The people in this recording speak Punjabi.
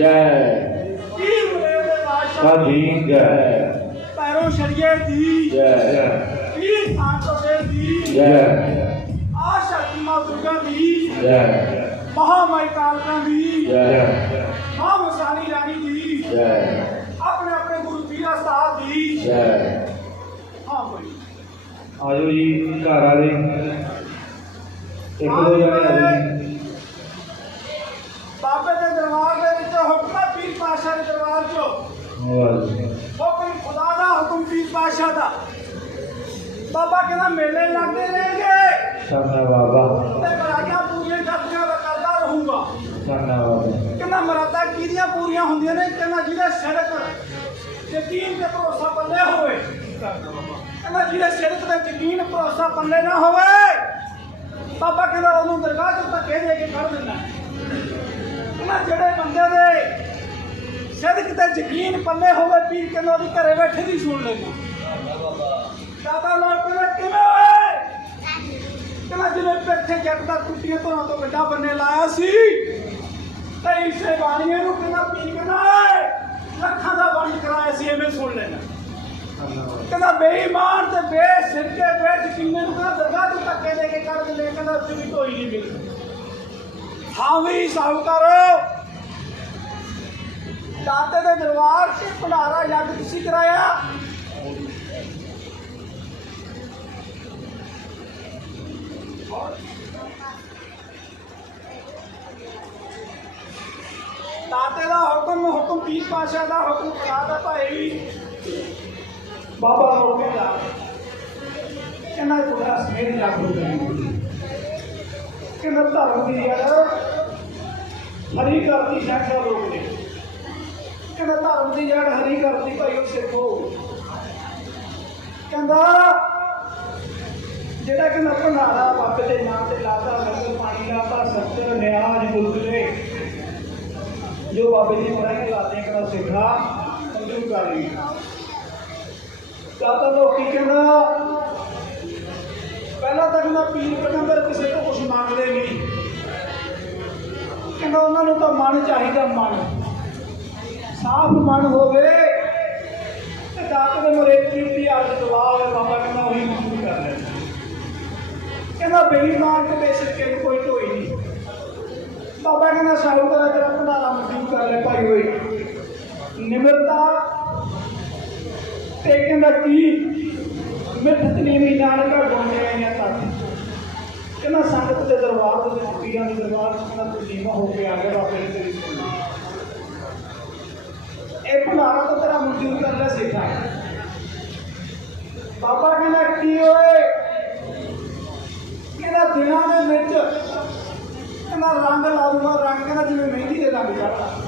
ਜੈ। ਸਾਧੀ ਜੈ। ਪੈਰੋਂ ਸ਼ਰੀਏ ਦੀ। ਜੈ। ਕੀ ਸਾਟੋੜੇ ਦੀ? ਜੈ। ਆ ਸ਼ਕਤੀ ਮਾਂ ਦੁਰਗਾ ਦੀ। ਜੈ। ਮਹਾਮਾਈ ਕਾਲਕਾ ਦੀ। ਜੈ। ਮਾਂ ਮਸਾਨੀ ਰਾਣੀ ਦੀ। ਜੈ। ਆਪਣੇ ਆਪਣੇ ਗੁਰੂ ਪੀਰਾ ਸਾਹਿਬ ਦੀ। ਜੈ। ਹਾਂ ਬਈ। ਆਜੋ ਜੀ ਘਰ ਵਾਲੇ। ਇੱਕ ਦੋ ਜਣੇ ਆ ਜੀ ਬਾਬੇ ਦੇ ਦਰਬਾਰ ਦੇ ਵਿੱਚ ਹੁਕਮਾ ਪੀਰ ਪਾਸ਼ਾ ਦੇ ਦਰਬਾਰ 'ਚ ਵਾਹਿਗੁਰੂ ਹੁਕਮ ਖੁਦਾ ਦਾ ਹੁਕਮ ਪੀਰ ਪਾਸ਼ਾ ਦਾ। ਬਾਬਾ ਕਹਿੰਦਾ ਮੇਲੇ ਲੱਗਦੇ ਰਹਿਣਗੇ। ਸਾਨਾ ਬਾਬਾ ਤੇ ਮਰਾਦਾਂ ਪੂਰੀਆਂ ਕਰਦੀਆਂ ਦਾ ਕਰਦਾ ਰਹੂੰਗਾ। ਸਾਨਾ ਬਾਬਾ ਕਹਿੰਦਾ ਮਰਾਦਾਂ ਕਿਹਦੀਆਂ ਪੂਰੀਆਂ ਹੁੰਦੀਆਂ ਨੇ? ਕਹਿੰਦਾ ਜਿਹਦੇ ਸਿਰਕ ਯਕੀਨ ਤੇ ਭਰੋਸਾ ਪੱਲੇ ਹੋਵੇ। ਕਹਿੰਦਾ ਜਿਹਦੇ ਸਿਰਕ ਤੇ ਯਕੀਨ ਭਰੋਸਾ ਪੱਲੇ ਨਾ ਹੋਵੇ। ਬਾਬਾ ਕਹਿੰਦਾ ਉਹਨੂੰ ਦਰਗਾਹ ਤੋਂ ਧੱਕੇ ਦੇ ਕੇ ਕੱਢ ਦਿੰਦਾ। ਕਹਿੰਦਾ ਜਿਹੜੇ ਬੰਦੇ ਦੇ ਸਿਰਕ ਤੇ ਯਕੀਨ ਪੱਲੇ ਹੋਵੇ ਪੀਰ ਕਹਿੰਦਾ ਉਹਦੀ ਘਰੇ ਬੈਠੇ ਦੀ ਸੁਣ ਲੈਣਾ ਦਾਦਾ ਲੋਕ ਕਹਿੰਦਾ ਕਿਵੇਂ ਹੋਏ? ਕਹਿੰਦਾ ਜਿਹਨੇ ਪਿੱਛੇ ਜੱਟ ਦਾ ਟੁੱਟੀਆਂ ਧੋਣਾ ਤੋਂ ਵੱਡਾ ਬੰਨੇ ਲਾਇਆ ਸੀ ਤੇ ਇਸੇ ਬਾਣੀਏ ਨੂੰ ਕਹਿੰਦਾ ਪੀਰ ਕਹਿੰਦਾ ਲੱਖਾਂ ਦਾ ਬਾਣੀ ਕਰਾਇਆ ਸੀ ਐਵੇਂ ਸੁਣ ਲੈਣਾ ਕਹਿੰਦਾ ਬੇਈਮਾਨ ਤੇ ਬੇਸਿਰਕੇ ਬੇਯਕੀਨੇ ਨੂੰ ਕਹਿੰਦਾ ਦਰਗਾਹ ਤੋਂ ਧੱਕੇ ਦੇ ਕੇ ਕੱਢ ਦਿੰਦੇ ਕਹਿੰਦਾ ਉੱਥੇ ਵੀ ਢੋਈ ਨਹੀਂ ਮਿਲਦੀ। ਹਾਂ ਵੀ ਸਾਹੂਕਾਰੋ ਦਾਤੇ ਦੇ ਦਰਬਾਰ 'ਚ, ਭੰਡਾਰਾ ਯੱਗ ਤੁਸੀਂ ਕਰਾਇਆ। ਦਾਤੇ ਦਾ ਹੁਕਮ ਹੁਕਮ ਪੀਰ ਪਾਸ਼ਾ ਦਾ ਹੁਕਮ ਕਰਾ ਦਾ ਭਾਈ। ਬਾਬਾ ਹੋ ਗਿਆ ਕਹਿੰਦਾ ਤੁਹਾਡਾ ਸਮੇਤ ਜਾਗੋ ਕਹਿੰਦਾ ਧਰਮ ਦੀ ਯਾਰ ਹਰੀ ਕਰਦੀ ਸ਼ਾਖਾ ਲੋਕ ਨੇ। ਕਹਿੰਦਾ ਧਰਮ ਦੀ ਜੜ ਹਰੀ ਕਰਦੀ ਭਾਈ ਉਹ ਸਿੱਖੋ। ਕਹਿੰਦਾ, ਜਿਹੜਾ ਕਿ ਨਾ ਭੰਡਾਰਾ ਬਾਬੇ ਦੇ ਨਾਂ ਤੇ ਲਾਤਾ ਲੰਗਰ ਪਾਣੀ ਲਾਤਾ ਸੱਚਰ ਨਿਆਜ ਗੁਰਗਲੇ ਜੋ ਬਾਬੇ ਜੀ ਪੜਾਈ ਲਾਦੇ ਕਹਿੰਦਾ ਸਿੱਖਾ ਮਨਜ਼ੂਰ ਕਰ ਲਈ ਦਾਦਾ ਲੋਕੀ ਕਹਿੰਦਾ, ਪਹਿਲਾਂ ਤੱਕ ਨਾ ਪੀਰ ਪੈਗੰਬਰ ਕਿਸੇ ਤੋਂ ਕੁਝ ਮੰਗਦੇ ਨਹੀਂ। ਕਹਿੰਦਾ, ਉਹਨਾਂ ਨੂੰ ਤਾਂ ਮਨ ਚਾਹੀਦਾ ਮਨ। ਸਾਫ਼ ਮਨ ਹੋਵੇ ਤੇ ਦਾਤ ਦੇ ਮਰੇ ਕੀਰਤੀ ਅੱਜ ਦਵਾਵੇ ਬਾਬਾ ਕਹਿੰਦਾ ਉਹੀ ਮਨਜ਼ੂਰ ਕਰ ਲੈਂਦਾ ਕਹਿੰਦਾ ਬੇਈਮਾਨ ਤੇ ਬੇਸ਼ੱਕੇ ਨੂੰ ਕੋਈ ਢੋਈ ਨਹੀਂ। ਬਾਬਾ ਕਹਿੰਦਾ ਸਾਊ ਦਾ ਤੇਰਾ ਭੰਡਾਰਾ ਮਨਜ਼ੂਰ ਕਰ ਲੈ ਭਾਈ ਹੋਈ ਨਿਮਰਤਾ ਤੇ ਕਹਿੰਦਾ ਕੀ? ਮਿੱਠ ਨੀਵੀਂ ਨਾਨਕਾ ਗੋਨੇ ਆਈਆਂ ਤਾਂ ਕਹਿੰਦਾ ਸੰਗਤ ਦੇ ਦਰਬਾਰ ਦੇ ਵਿੱਚ ਪੀਰਾਂ ਦੇ ਦਰਬਾਰ ਚ ਕਹਿੰਦਾ ਤੂੰ ਨੀਵਾਂ ਹੋ ਕੇ ਆ ਗਿਆ ਬਾਬੇ ਨੇ ਤੇਰੀ मारा तो तेरा मुझे करना सीखा पापा कहना की होए कहना दिना में मिर्च कहना रंग ला दूंगा रंग कहना जिम्मे मेहंदी दे रंग चढ़ा